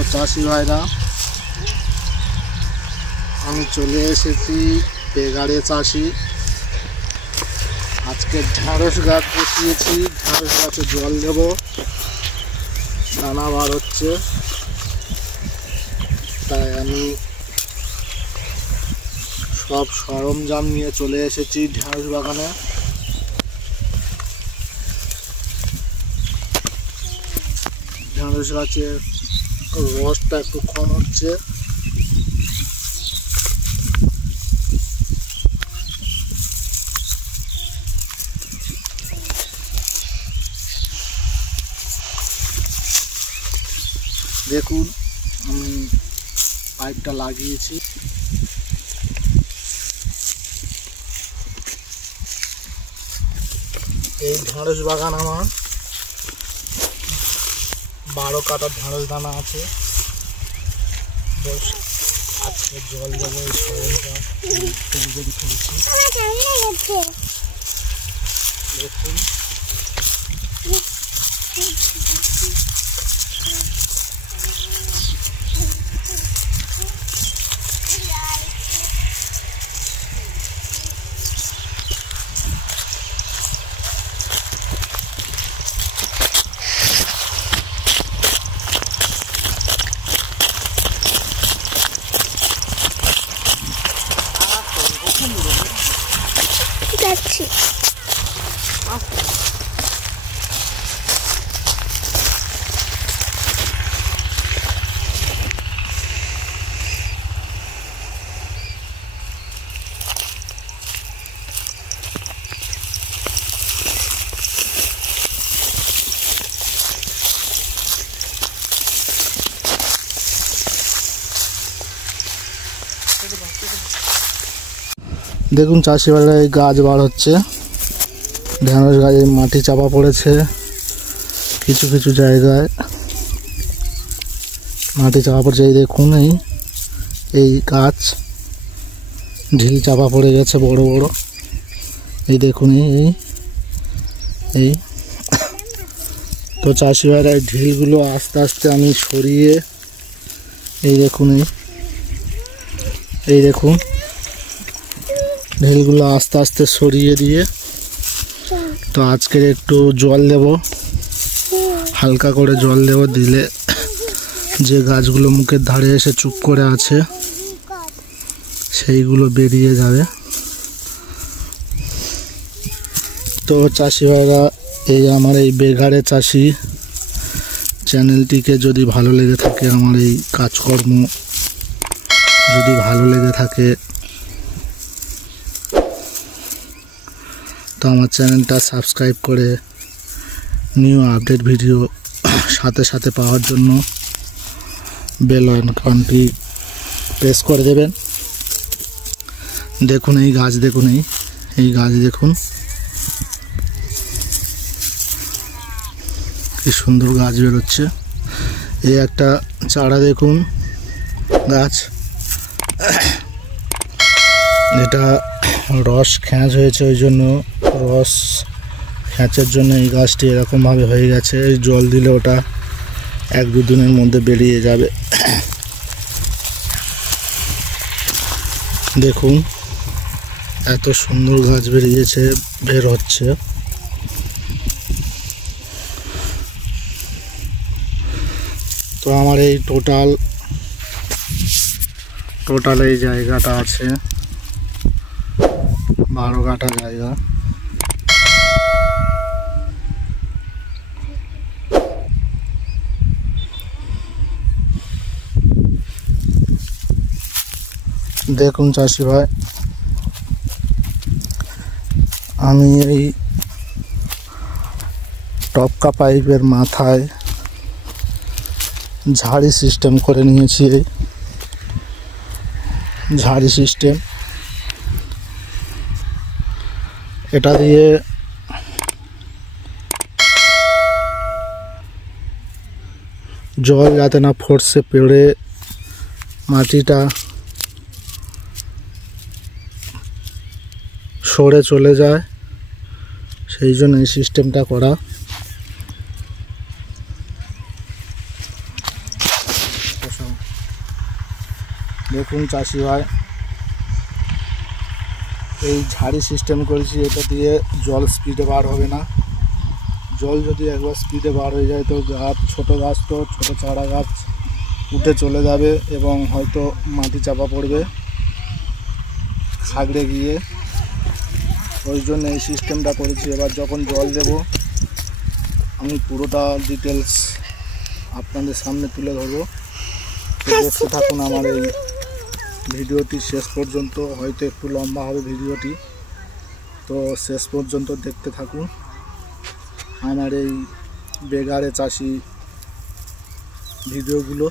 তো চাষি ভাইরা আমি চলে এসেছি বেগাড়ে চাষি। আজকে ঢ্যাঁড়স গাছ বসিয়েছি, ঢ্যাঁড়স গাছে জল দেব, দানা বার হচ্ছে, তাই আমি সব সরঞ্জাম নিয়ে চলে এসেছি ঢ্যাঁড়স বাগানে। ঢ্যাঁড়স গাছের রসটা একটু কম হচ্ছে, দেখুন আমি পাইপটা লাগিয়েছি। এই ঢ্যাঁড়স বাগান আমার 12 কাটা ঢ্যাঁড়স দানা আছে। আজকে জল দেবো, এই সরঞ্জাম তৈরি করেছি দেখুন। দেখুন চাষি ভাইরা এই গাছ বার হচ্ছে, ঢ্যাঁড়স গাছে মাটি চাপা পড়েছে, কিছু কিছু জায়গায় মাটি চাপা পড়েছে। এই দেখুন এই গাছ ঢিল চাপা পড়ে গেছে বড় বড়, এই দেখুন এই তো চাষি ভাইরা এই ঢিলগুলো আস্তে আস্তে আমি সরিয়ে, এই দেখুন এই দেখুন ঢিলগুলো আস্তে আস্তে সরিয়ে দিয়ে, তো আজকের একটু জল দেব, হালকা করে জল দেব, দিলে যে গাছগুলো মুখের ধারে এসে চুপ করে আছে সেইগুলো বেরিয়ে যাবে। তো চাষি ভাইরা এই আমার এই বেগাড়ে চাষি চ্যানেলটিকে যদি ভালো লেগে থাকে, আমার এই কাজকর্ম যদি ভালো লেগে থাকে, তো আমার চ্যানেলটা সাবস্ক্রাইব করে নিউ আপডেট ভিডিও সাথে সাথে পাওয়ার জন্য বেল আইকনটি প্রেস করে দেবেন। দেখুন এই গাছ, দেখুন এই গাছ দেখুন কি সুন্দর গাছ বেরোচ্ছে। এই একটা চারা দেখুন গাছ, এটা রস খ্যাঁচ হয়েছে, ওই জন্য রস খ্যাঁচের জন্য এই গাছটি এরকমভাবে হয়ে গেছে। এই জল দিলে ওটা 1-2 দিনের মধ্যে বেরিয়ে যাবে। দেখুন এত সুন্দর গাছ বেরিয়েছে, বের হচ্ছে। তো আমার এই টোটাল এই জায়গাটা আছে 12 কাঠা জায়গা। দেখুন চাষি ভাই, আমি এই টপকা পাইপের মাথায় ঝাড়ি সিস্টেম করে নিয়েছি। এই ঝাড়ি সিস্টেম, এটা দিয়ে জল যাতে না ফোর্সে পেড়ে মাটিটা সরে চলে যায়, সেই জন্য এই সিস্টেমটা করা। দেখুন চাষি ভাই, এই ঝাড়ি সিস্টেম করেছি, এটা দিয়ে জল স্পিডে বার হবে না। জল যদি একবার স্পিডে বার হয়ে যায় তো গাছ, ছোটো গাছ তো ছোটো চারা গাছ উঠে চলে যাবে এবং হয়তো মাটি চাপা পড়বে খাগড়ে গিয়ে। ওই জন্য এই সিস্টেমটা করেছি। এবার যখন জল দেব আমি পুরোটা ডিটেলস আপনাদের সামনে তুলে ধরবো। তো দেখতে থাকুন আমার এই ভিডিওটি শেষ পর্যন্ত। হয়তো একটু লম্বা হবে ভিডিওটি, তো শেষ পর্যন্ত দেখতে থাকুন। আমার এই বেগারে চাষি ভিডিওগুলো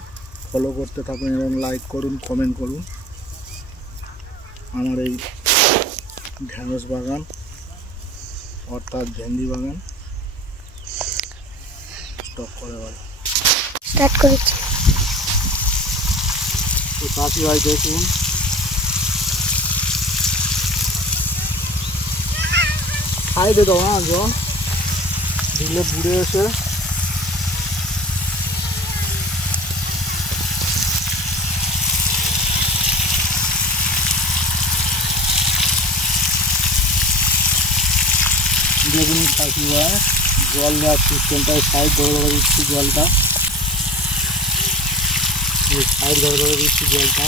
ফলো করতে থাকুন এবং লাইক করুন, কমেন্ট করুন। আমার এই ঢেঁড়স বাগান অর্থাৎ ভেন্ডি বাগান স্টপ করে স্টার্ট করেছি। তো চাষি ভাই দেখুন, সাইডে দাও না জল দিলে বুড়ে এসে দেখুন চাষি ভাই জল দেওয়ার সিস্টেমটাই সাইড ধরে ধরে দিচ্ছি জলটা, এই সাইড ধরে ধরে দিচ্ছি জলটা।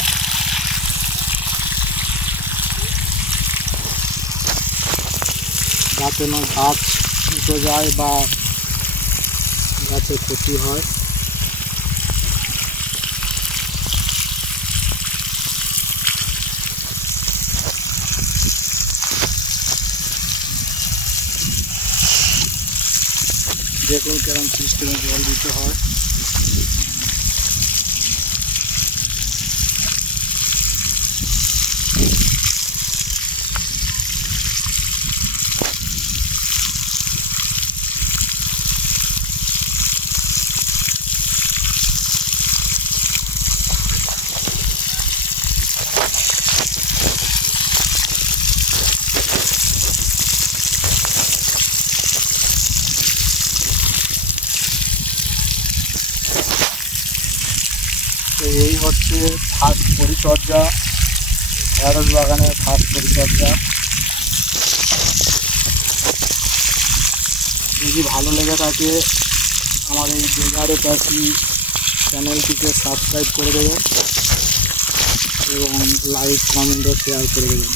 যাতে না গাছ উঠে যায় বা গাছের ক্ষতি হয়। দেখুন কেরম সিস্টেমে জল দিতে হয়। এই হচ্ছে ফার্স্ট পরিচর্যা, ঢেঁড়স বাগানের ফার্স্ট পরিচর্যা। যদি ভালো লেগে থাকে আমার এই বেগারে চাষি চ্যানেলটিকে সাবস্ক্রাইব করে দেবেন এবং লাইক, কমেন্ট ও শেয়ার করে দেবেন।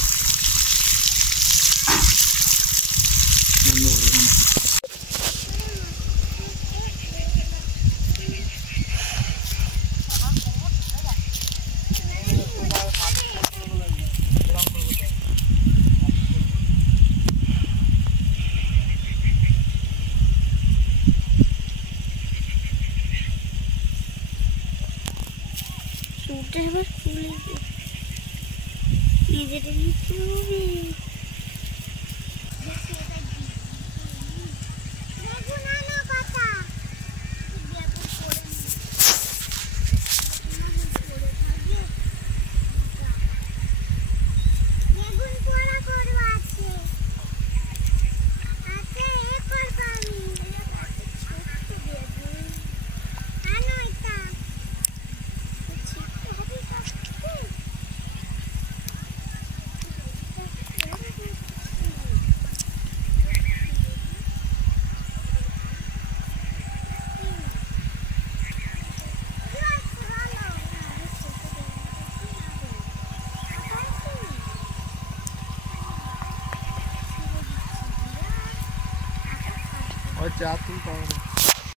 ধন্যবাদ। और जाती